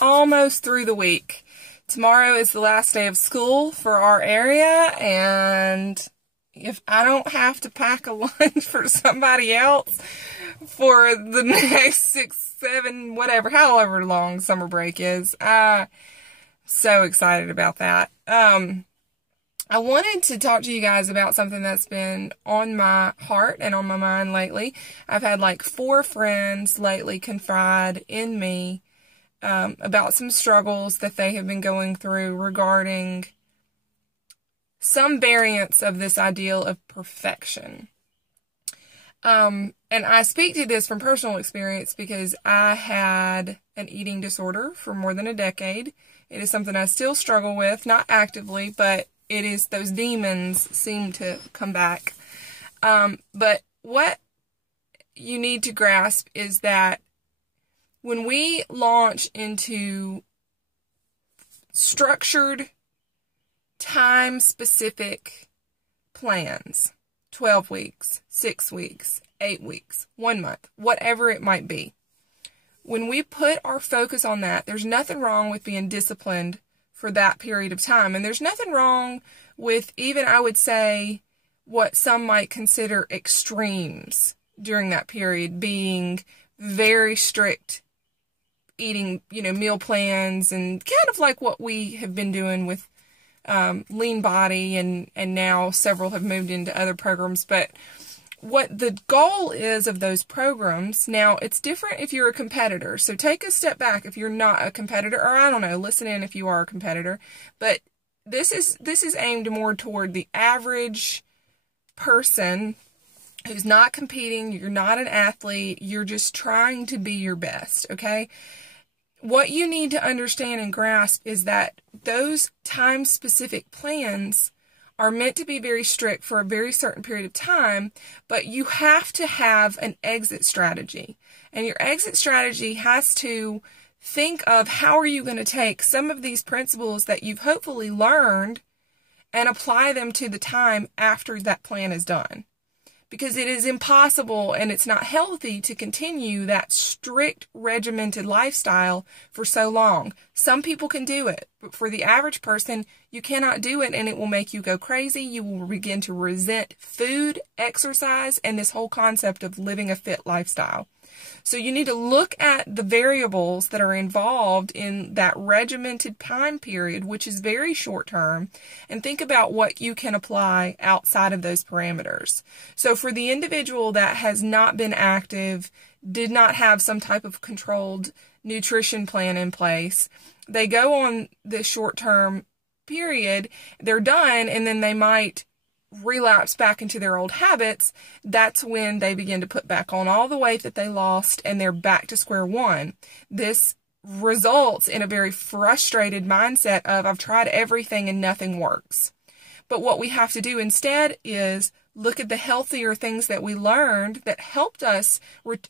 almost through the week. Tomorrow is the last day of school for our area, and if I don't have to pack a lunch for somebody else for the next 6, 7, whatever, however long summer break is, so excited about that. I wanted to talk to you guys about something that's been on my heart and on my mind lately. I've had like 4 friends lately confide in me about some struggles that they have been going through regarding some variants of this ideal of perfection. And I speak to this from personal experience because I had an eating disorder for more than a decade. It is something I still struggle with, not actively, but it is those demons seem to come back. But what you need to grasp is that when we launch into structured, time-specific plans, 12 weeks, 6 weeks, 8 weeks, 1 month, whatever it might be, when we put our focus on that, there's nothing wrong with being disciplined for that period of time. And there's nothing wrong with even, I would say, what some might consider extremes during that period, being very strict eating, meal plans, and kind of like what we have been doing with Lean Body, and now several have moved into other programs. But what the goal is of those programs, now it's different if you're a competitor. So take a step back if you're not a competitor, or I don't know, listen in if you are a competitor. But this is aimed more toward the average person who's not competing. You're not an athlete. You're just trying to be your best, okay? What you need to understand and grasp is that those time-specific plans are meant to be very strict for a very certain period of time, but you have to have an exit strategy. And your exit strategy has to think of how are you going to take some of these principles that you've hopefully learned and apply them to the time after that plan is done. Because it is impossible and it's not healthy to continue that strict, regimented lifestyle for so long. Some people can do it, but for the average person, you cannot do it, and it will make you go crazy. You will begin to resent food, exercise, and this whole concept of living a fit lifestyle. So you need to look at the variables that are involved in that regimented time period, which is very short term, and think about what you can apply outside of those parameters. So for the individual that has not been active, did not have some type of controlled nutrition plan in place, they go on this short term period, they're done, and then they might relapse back into their old habits. That's when they begin to put back on all the weight that they lost, and they're back to square one. This results in a very frustrated mindset of, I've tried everything and nothing works. But what we have to do instead is look at the healthier things that we learned that helped us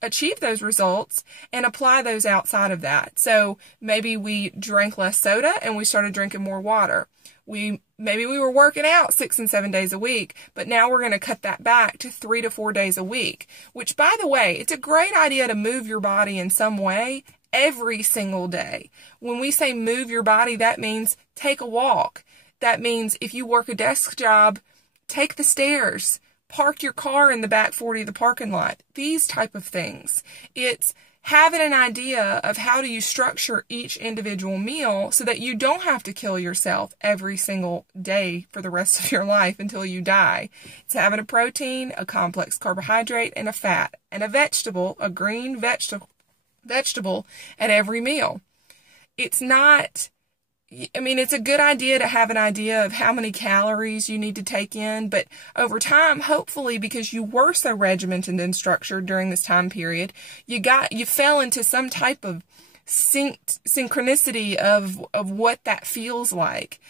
achieve those results and apply those outside of that. So maybe we drank less soda and we started drinking more water. Maybe we were working out 6 and 7 days a week, but now we're going to cut that back to 3 to 4 days a week, which, by the way, it's a great idea to move your body in some way every single day. When we say move your body, that means take a walk. That means if you work a desk job, take the stairs, park your car in the back 40 of the parking lot, these type of things. It's having an idea of how do you structure each individual meal so that you don't have to kill yourself every single day for the rest of your life until you die. It's having a protein, a complex carbohydrate, and a fat, and a vegetable, a green vegetable at every meal. It's not, it's a good idea to have an idea of how many calories you need to take in, but over time, hopefully, because you were so regimented and structured during this time period, you fell into some type of synchronicity of what that feels like.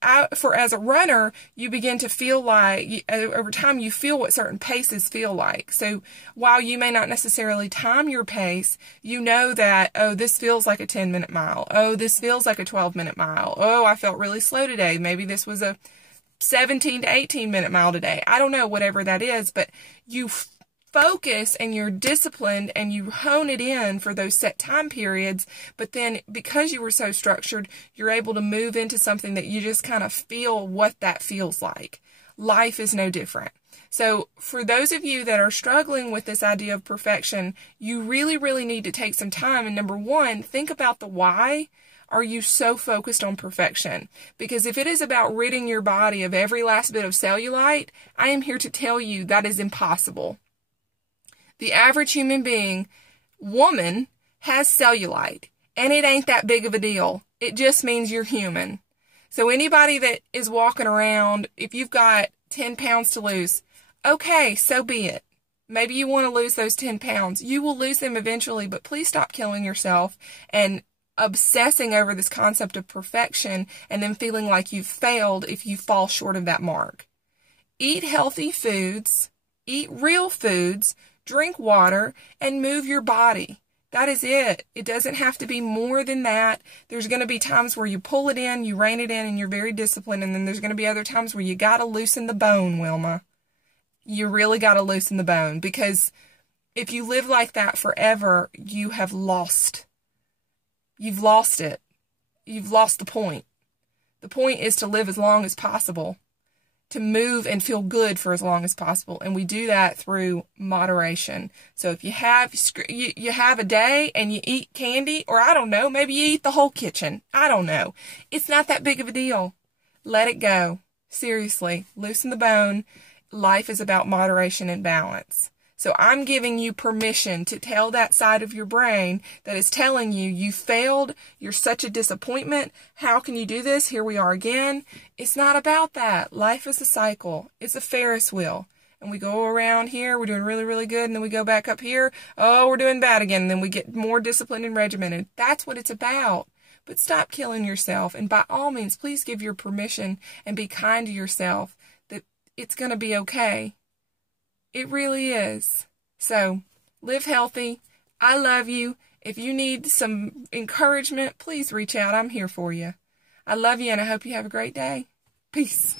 As a runner, you begin to feel like, over time, you feel what certain paces feel like. So while you may not necessarily time your pace, you know that, oh, this feels like a 10-minute mile. Oh, this feels like a 12-minute mile. Oh, I felt really slow today. Maybe this was a 17 to 18-minute mile today. I don't know, whatever that is, but you focus and you're disciplined and you hone it in for those set time periods, but then because you were so structured, you're able to move into something that you just kind of feel what that feels like. Life is no different. So for those of you that are struggling with this idea of perfection, you really, really need to take some time. And number one, think about the why are you so focused on perfection? Because if it is about ridding your body of every last bit of cellulite, I am here to tell you that is impossible. The average human being, woman, has cellulite, and it ain't that big of a deal. It just means you're human. So anybody that is walking around, if you've got 10 pounds to lose, okay, so be it. Maybe you want to lose those 10 pounds. You will lose them eventually, but please stop killing yourself and obsessing over this concept of perfection and then feeling like you've failed if you fall short of that mark. Eat healthy foods, eat real foods, drink water, and move your body. That is it. It doesn't have to be more than that. There's going to be times where you pull it in, you rein it in, and you're very disciplined, and then there's going to be other times where you got to loosen the bone, Wilma. You really got to loosen the bone, because if you live like that forever, you have lost. You've lost it. You've lost the point. The point is to live as long as possible, to move and feel good for as long as possible. And we do that through moderation. So if you have a day and you eat candy, or I don't know, maybe you eat the whole kitchen. I don't know. It's not that big of a deal. Let it go. Seriously, loosen the bone. Life is about moderation and balance. So I'm giving you permission to tell that side of your brain that is telling you, you failed, you're such a disappointment, how can you do this? Here we are again. It's not about that. Life is a cycle. It's a Ferris wheel. And we go around here, we're doing really, really good, and then we go back up here, oh, we're doing bad again, and then we get more disciplined and regimented. That's what it's about. But stop killing yourself, and by all means, please give your permission and be kind to yourself that it's going to be okay. It really is. So, live healthy. I love you. If you need some encouragement, please reach out. I'm here for you. I love you, and I hope you have a great day. Peace.